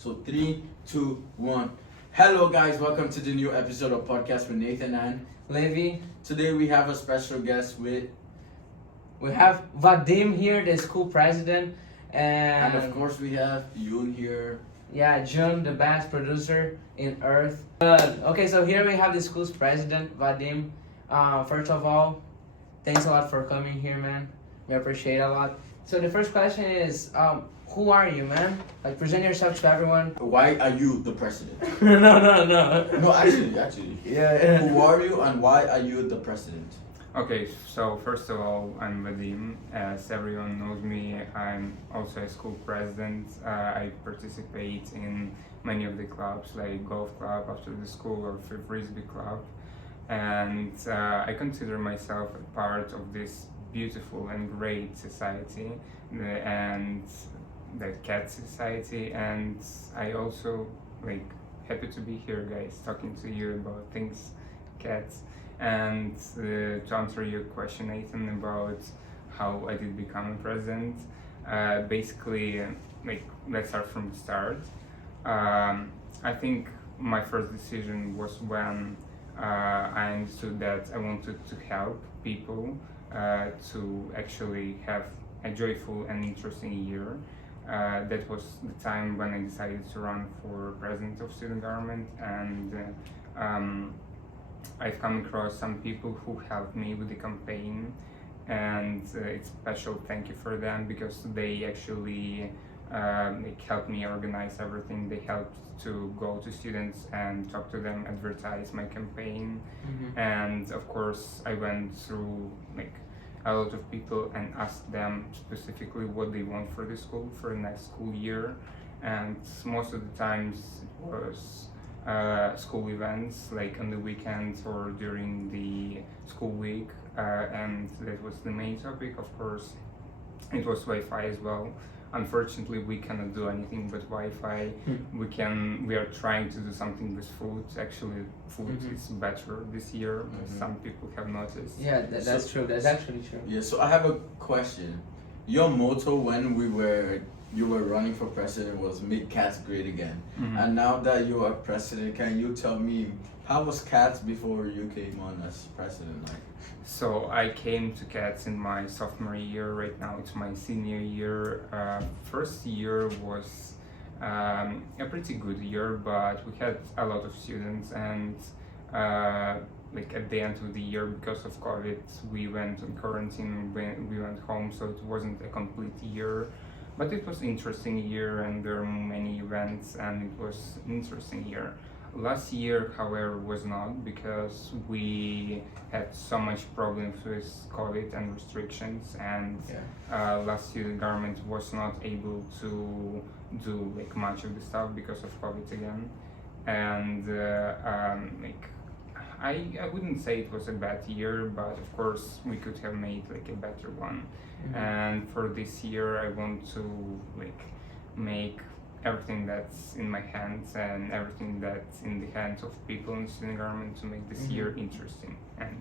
So 3, 2, 1. Hello guys, welcome to the new episode of Podcast with Nathan and Levi. today we have a special guest We have Vadym here, the school president, and of course we have Yoon here. yeah, Jun, the best producer in Earth. Okay, so here we have the school's president, Vadym. First of all, thanks a lot for coming here, man. We appreciate it a lot. So the first question is, who are you, man? Like, present yourself to everyone. Why are you the president? No. No, actually. Yeah. Who are you and why are you the president? Okay, so first of all, I'm Vadym. As everyone knows me, I'm also a school president. I participate in many of the clubs, like golf club after the school or frisbee club, and I consider myself a part of this beautiful and great society, and the cat society. And I also happy to be here, guys, talking to you about things cats. And to answer your question, Nathan, about how I did become a president, basically, let's start from the start. I think my first decision was when I understood that I wanted to help people to actually have a joyful and interesting year. That was the time when I decided to run for president of student government, and I've come across some people who helped me with the campaign, and it's special thank you for them because they actually helped me organize everything. They helped to go to students and talk to them, advertise my campaign, and of course I went through a lot of people and asked them specifically what they want for the school for the next school year, and most of the times it was school events like on the weekends or during the school week, and that was the main topic. Of course, it was Wi-Fi as well. Unfortunately, we cannot do anything but Wi-Fi. We are trying to do something with food. Actually, food is better this year, as some people have noticed. Yeah, that's true. That's actually true. Yeah, so I have a question. Your motto when you were running for president was make cats great again. And now that you are president, can you tell me how was cats before you came on as president? So I came to cats in my sophomore year. Right now it's my senior year. First year was a pretty good year, but we had a lot of students, and at the end of the year, because of COVID, we went on quarantine. We went home, so it wasn't a complete year. But it was an interesting year, and there were many events, and it was an interesting year. Last year, however, was not, because we had so much problems with COVID and restrictions, and last year the government was not able to do much of the stuff because of COVID again. And I wouldn't say it was a bad year, but of course we could have made a better one. And for this year, I want to make everything that's in my hands and everything that's in the hands of people in student government to make this year interesting. And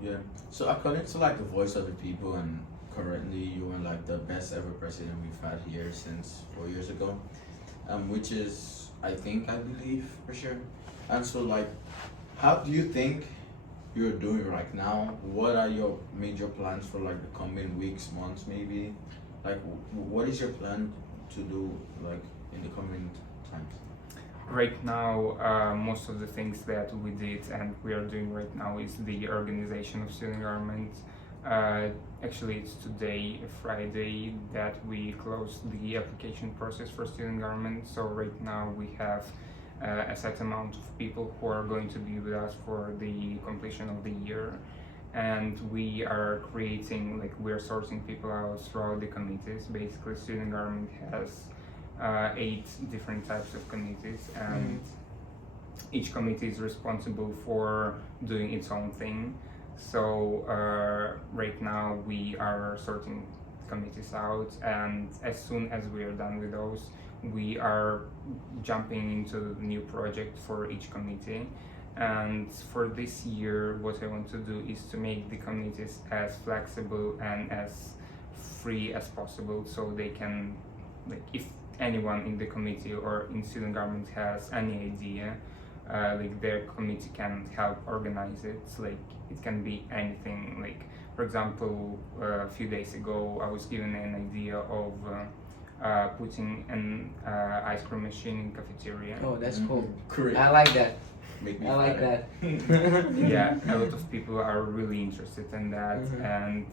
yeah, so according to the voice of the people, and currently you are the best ever president we've had here since 4 years ago, which is I believe for sure. And so how do you think you're doing right now? What are your major plans for the coming weeks, months, maybe? What is your plan to do in the coming times? right now, most of the things that we did and we are doing right now is the organization of student government. Actually, it's today, Friday, that we closed the application process for student government. So right now we have a set amount of people who are going to be with us for the completion of the year, and we are creating, we're sourcing people out throughout the committees. Basically, student government has 8 different types of committees, and each committee is responsible for doing its own thing. So right now we are sorting committees out, and as soon as we are done with those, we are jumping into the new project for each committee. And for this year, what I want to do is to make the committees as flexible and as free as possible, so they can, if anyone in the committee or in student government has any idea, like their committee can help organize it. Like it can be anything. Like for example, a few days ago, I was given an idea of putting an ice cream machine in cafeteria. Oh, that's cool. Great. I like that. Make me I like better. that. Yeah, a lot of people are really interested in that, Mhm. and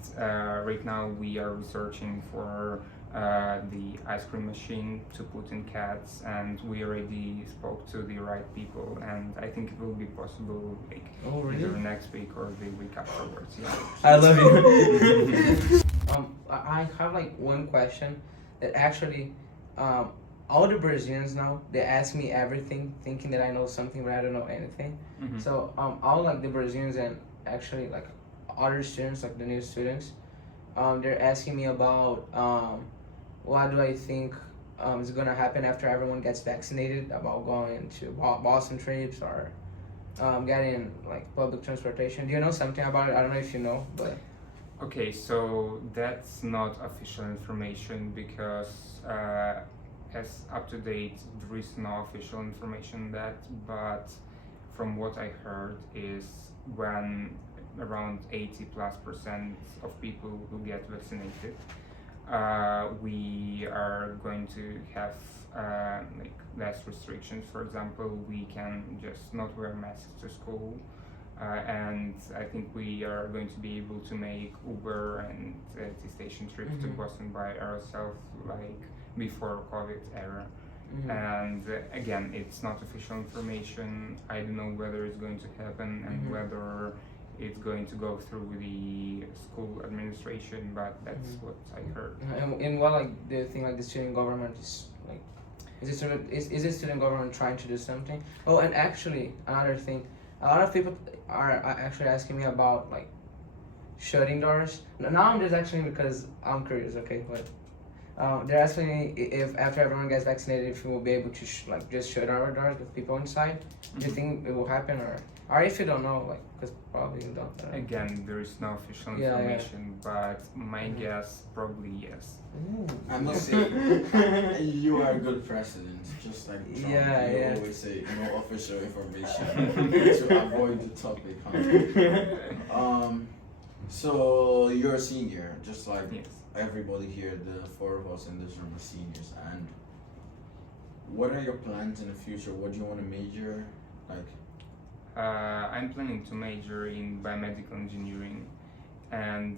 right now we are researching for the ice cream machine to put in cats, and we already spoke to the right people, and I think it will be possible like Oh, really? either next week or the week afterwards. Yeah. I love you. I have like one question that actually, all the Brazilians now, they ask me everything, thinking that I know something, but I don't know anything. Mhm. So all like the Brazilians and actually like other students, like the new students, they're asking me about what do I think is gonna happen after everyone gets vaccinated, about going to Boston trips or getting like public transportation. Do you know something about it? I don't know if you know, but Okay, so that's not official information because as up to date there is no official information on that, but from what I heard is when around 80+% of people will get vaccinated, we are going to have like less restrictions. For example, we can just not wear masks to school. And I think we are going to be able to make Uber and T-station trips to Mhm. Boston by ourselves like before COVID era. Mhm. And again, it's not official information. I don't know whether it's going to happen and Mhm. whether it's going to go through the school administration, but that's Mhm. what I heard. And what like do you think like the student government is like? Is the student government trying to do something? Oh, and actually another thing, a lot of people are actually asking me about like shutting doors. Now I'm just actually because I'm curious, okay, but they're asking me if after everyone gets vaccinated, if we will be able to like just shut our doors with people inside. Do you think it will happen, or if you don't know, like, because probably you don't. Again, there is no official Yeah, yeah. information, but my Mhm. guess probably yes. Ooh. I must say, you are a good president. Just like Trump, Yeah, you yeah. always say no official information to avoid the topic. Huh? So you're a senior, just like Yes. everybody here. The four of us in this room are seniors. And what are your plans in the future? What do you want to major? Like, I'm planning to major in biomedical engineering, and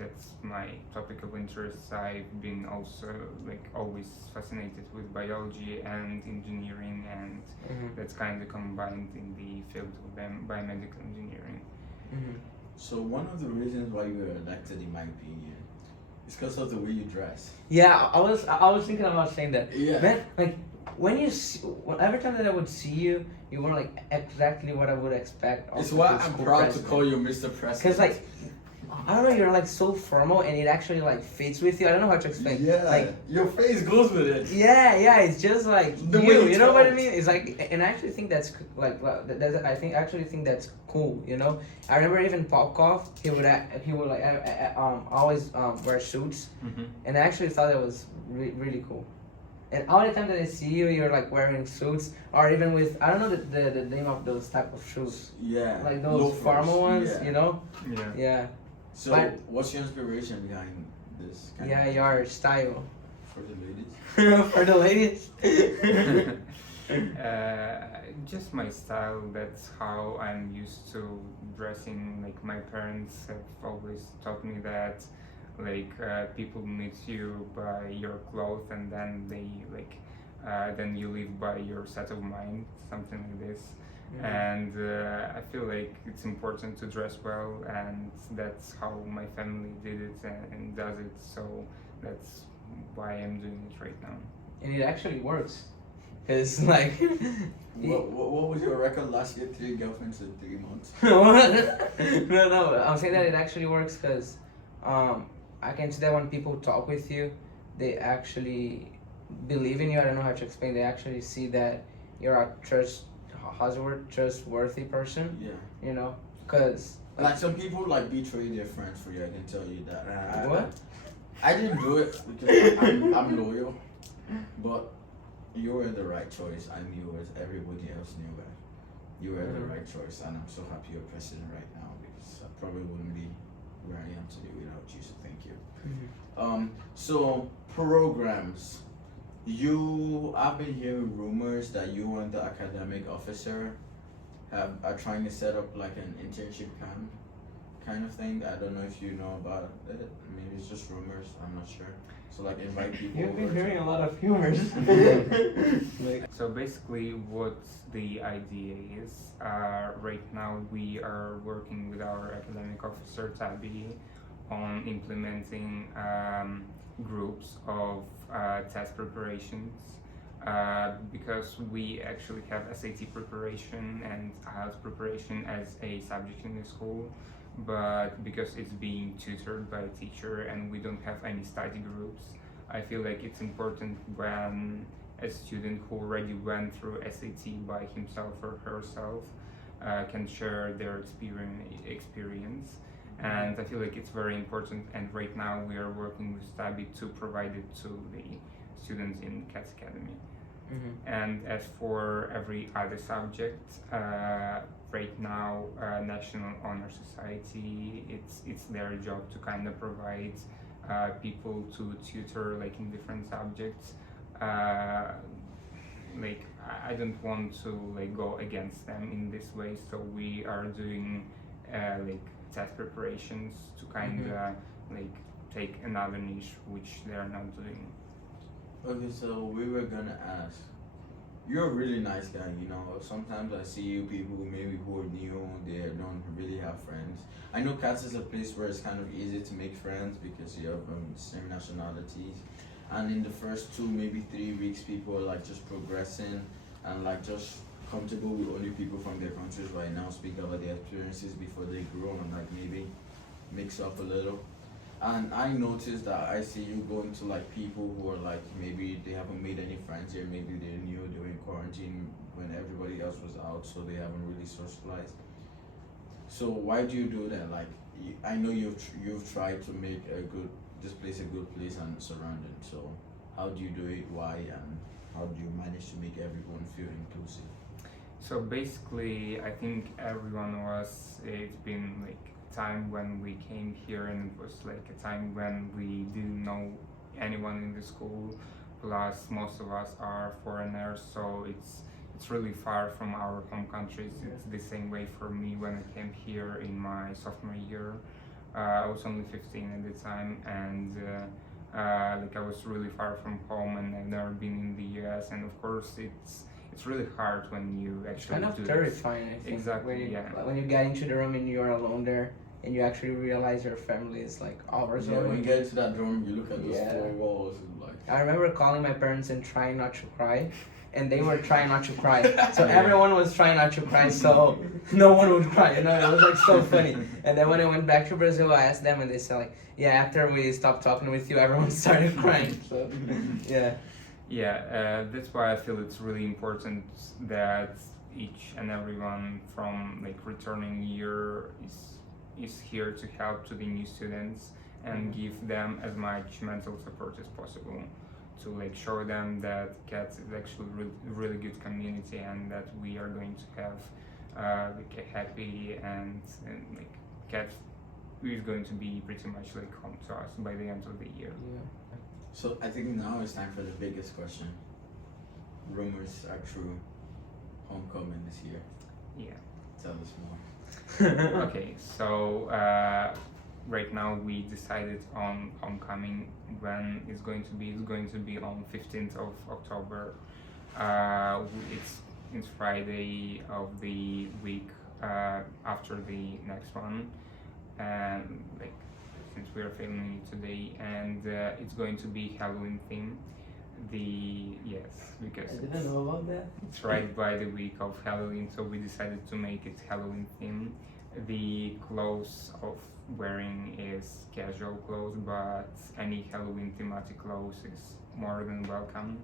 that's my topic of interest. I've been also like always fascinated with biology and engineering, and Mhm. that's kind of combined in the field of biomedical engineering. Mhm. so one of the reasons why you were elected, in my opinion, is because of the way you dress. Yeah, I was thinking about saying that. Yeah. Man, like when you see, every time that I would see you, you were like exactly what I would expect. It's of why a I'm school proud president. to call you Mr. President. Cause like, I don't know, you're like so formal and it actually like fits with you. I don't know how to explain. yeah, Like, your face goes with it. yeah, it's just like The way you. you You know what I talk. mean? It's like, and I actually think that's like, actually think that's cool. You know, I remember even Popkov, he would like always wear suits, Mm-hmm. and I actually thought that was really cool. And all the time that I see you, you're like wearing suits, or even with I don't know the name of those type of shoes, Yeah. like those loafers, formal ones, yeah. you know? Yeah. Yeah, So, But- what's your inspiration behind this? Kind yeah, of your style for the ladies. for the ladies. Just my style. That's how I'm used to dressing. Like my parents have always taught me that, like people meet you by your clothes, and then they like, then you live by your set of mind, something like this. And I feel like it's important to dress well, and that's how my family did it and does it. So that's why I'm doing it right now. And it actually works, cause like. What was your record last year? 3 girlfriends in 3 months. no, I'm saying that it actually works because I can see that when people talk with you, they actually believe in you. I don't know how to explain. They actually see that you're a trustworthy person. Yeah. You know, because Like some people like betray their friends for you. I can tell you that. What? I didn't do it because I'm loyal. But you were the right choice. I knew it. Everybody else knew it. You were the right choice, and I'm so happy you're president right now because I probably wouldn't be where I am today without you. So thank you. So programs. I've been hearing rumors that you and the academic officer are trying to set up like an internship camp kind of thing. I don't know if you know about it. Maybe it's just rumors. I'm not sure. So like invite people. You've been over hearing to- a lot of humors. So basically, what the idea is, right now we are working with our academic officer Tabby on implementing groups of test preparations because we actually have SAT preparation and IELTS preparation as a subject in the school, but because it's being tutored by a teacher and we don't have any study groups, I feel like it's important when a student who already went through SAT by himself or herself can share their experience. And I feel like it's very important, and right now we are working with Stabby to provide it to the students in CATS Academy. And as for every other subject, right now National Honor Society, it's their job to kind of provide people to tutor like in different subjects. Like I don't want to like go against them in this way, so we are doing like test preparations to kind of like take another niche which they are not doing. Okay, so we were gonna ask. You're a really nice guy, you know. Sometimes I see you people maybe who are new, they don't really have friends. I know Cats is a place where it's kind of easy to make friends because you have same nationalities. And in the first 2, maybe 3 weeks, people are like just progressing and like just comfortable with only people from their countries right now, speak about their experiences before they grow and like maybe mix up a little. And I noticed that I see you going to like people who are like maybe they haven't made any friends here, maybe they're new, they were in quarantine when everybody else was out, so they haven't really socialized. So why do you do that? Like I know you've tried to make this place a good place and surrounding. So how do you do it? Why and how do you manage to make everyone feel inclusive? So basically, I think everyone it's been like time when we came here and it was like a time when we didn't know anyone in the school, plus most of us are foreigners, so it's really far from our home countries. It's the same way for me when I came here in my sophomore year. I was only 15 at the time, and like I was really far from home and I've never been in the US, and of course it's really hard when you actually Kind of do terrifying, I think. Exactly, When you get into the room and you're alone there, and you actually realize your family is like hours Yeah, away. when you get into that dorm, you look at those Yeah. 4 walls and like. I remember calling my parents and trying not to cry, and they were trying not to cry. So everyone was trying not to cry, so no one would cry. You know, it was like so funny. And then when I went back to Brazil, I asked them, and they said like, yeah, after we stopped talking with you, everyone started crying. So yeah. Yeah, that's why I feel it's really important that each and everyone from like returning year is here to help to the new students and give them as much mental support as possible, to like show them that CATS is actually really good community and that we are going to have like a happy and like CATS is going to be pretty much like home to us by the end of the year. Yeah. So I think now it's time for the biggest question. Rumors are true. Homecoming this year. Yeah. Tell us more. Okay, so right now we decided on homecoming when it's going to be. It's going to be on 15th of October. It's Friday of the week after the next one, and like since we are filming it today, and it's going to be Halloween theme. Because I didn't know about that. it's right by the week of Halloween, so we decided to make it Halloween theme. The clothes of wearing is casual clothes, but any Halloween thematic clothes is more than welcome.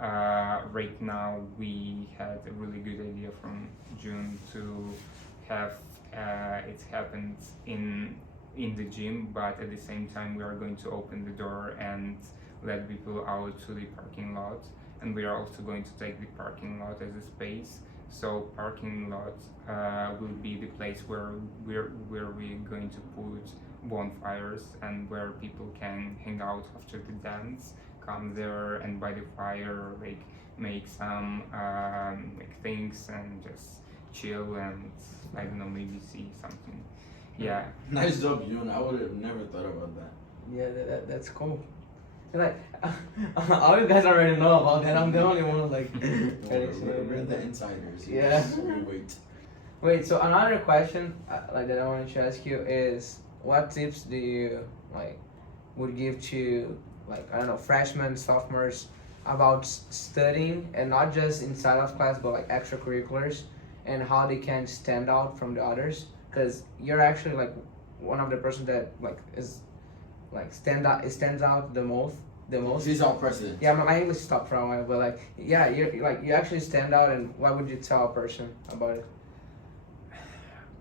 Right now we had a really good idea from June to have it happened in the gym, but at the same time we are going to open the door and let people out to the parking lot, and we are also going to take the parking lot as a space. So parking lot will be the place where we're going to put bonfires and where people can hang out after the dance, come there and by the fire, like make some like things and just chill and I don't know, maybe see something. Yeah. Nice job, Yoon. I would have never thought about that. Yeah, that's cool. And like, all you guys already know about that. I'm the only one like. We're the insiders. Yeah. So we wait. Wait. So another question like that I wanted to ask you is, what tips do you like would give to like I don't know freshmen, sophomores about studying and not just inside of class but like extracurriculars and how they can stand out from the others? Because you're actually like one of the person that like is like stands out the most. He's our president. Yeah, my English stopped for a while, but like yeah, you actually stand out. And what would you tell a person about it?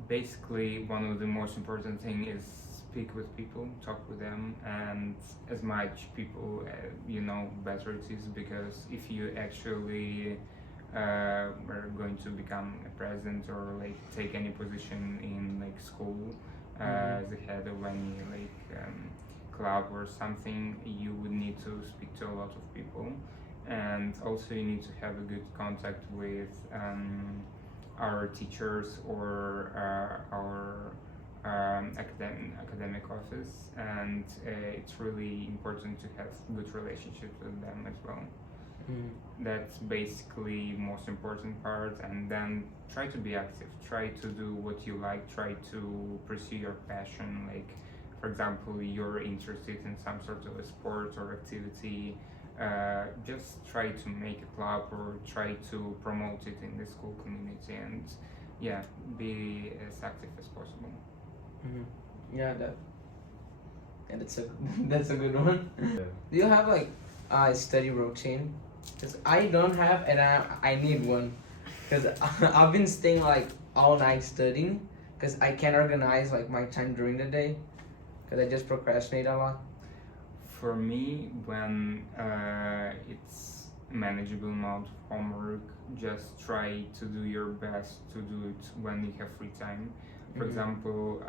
Basically, one of the most important thing is speak with people, talk with them, and as much people you know, better it is, because if you actually are going to become a president or like take any position in like school as a head of any like club or something, you would need to speak to a lot of people, and also you need to have a good contact with our teachers or our academic office, and it's really important to have good relationships with them as well. That's basically most important part, and then try to be active, try to do what you like, try to pursue your passion. Like for example, you're interested in some sort of a sport or activity, just try to make a club or try to promote it in the school community, and yeah, be as active as possible. Yeah, that's a that's a good one. Yeah. Do you have like a study routine? Because I don't have, and I need one. Because I've been staying like all night studying, because I can't organize like my time during the day, because I just procrastinate a lot. For me, when it's manageable amount of homework, just try to do your best to do it when you have free time. For example,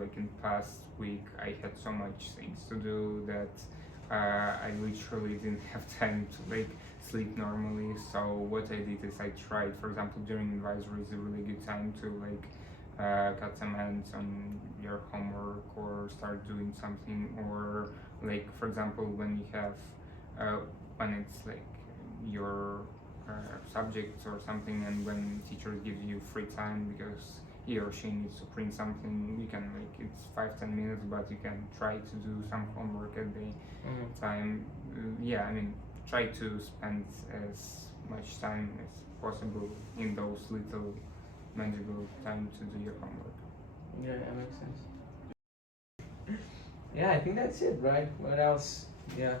like in past week, I had so much things to do that I literally didn't have time to like sleep normally. So what I did is I tried, for example, during advisory is a really good time to like cut some ends on your homework or start doing something, or like for example when you have when it's like your subjects or something, and when teacher gives you free time because he or she needs to print something, you can like it's 5-10 minutes, but you can try to do some homework at the time. Yeah, I mean, try to spend as much time as possible in those little manageable time to do your homework. Yeah, that makes sense. Yeah, I think that's it, right? What else? Yeah.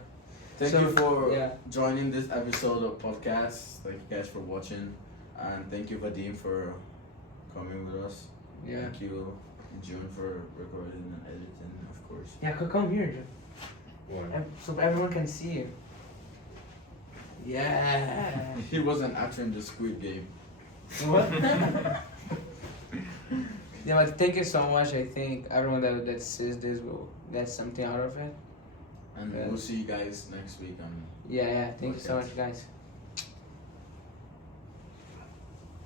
Thank So, you for yeah. joining this episode of Podcats. Thank you guys for watching, and thank you Vadym for coming with us. Yeah. Thank you June for recording and editing, of course. Yeah, come here, Joe. One. So everyone can see you. Yeah. He was an actor in the Squid Game. What? Yeah, but thank you so much. I think everyone that sees this will get something out of it. And Yeah. we'll see you guys next week on Yeah. Thank you so much, guys.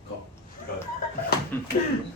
Call. Cut.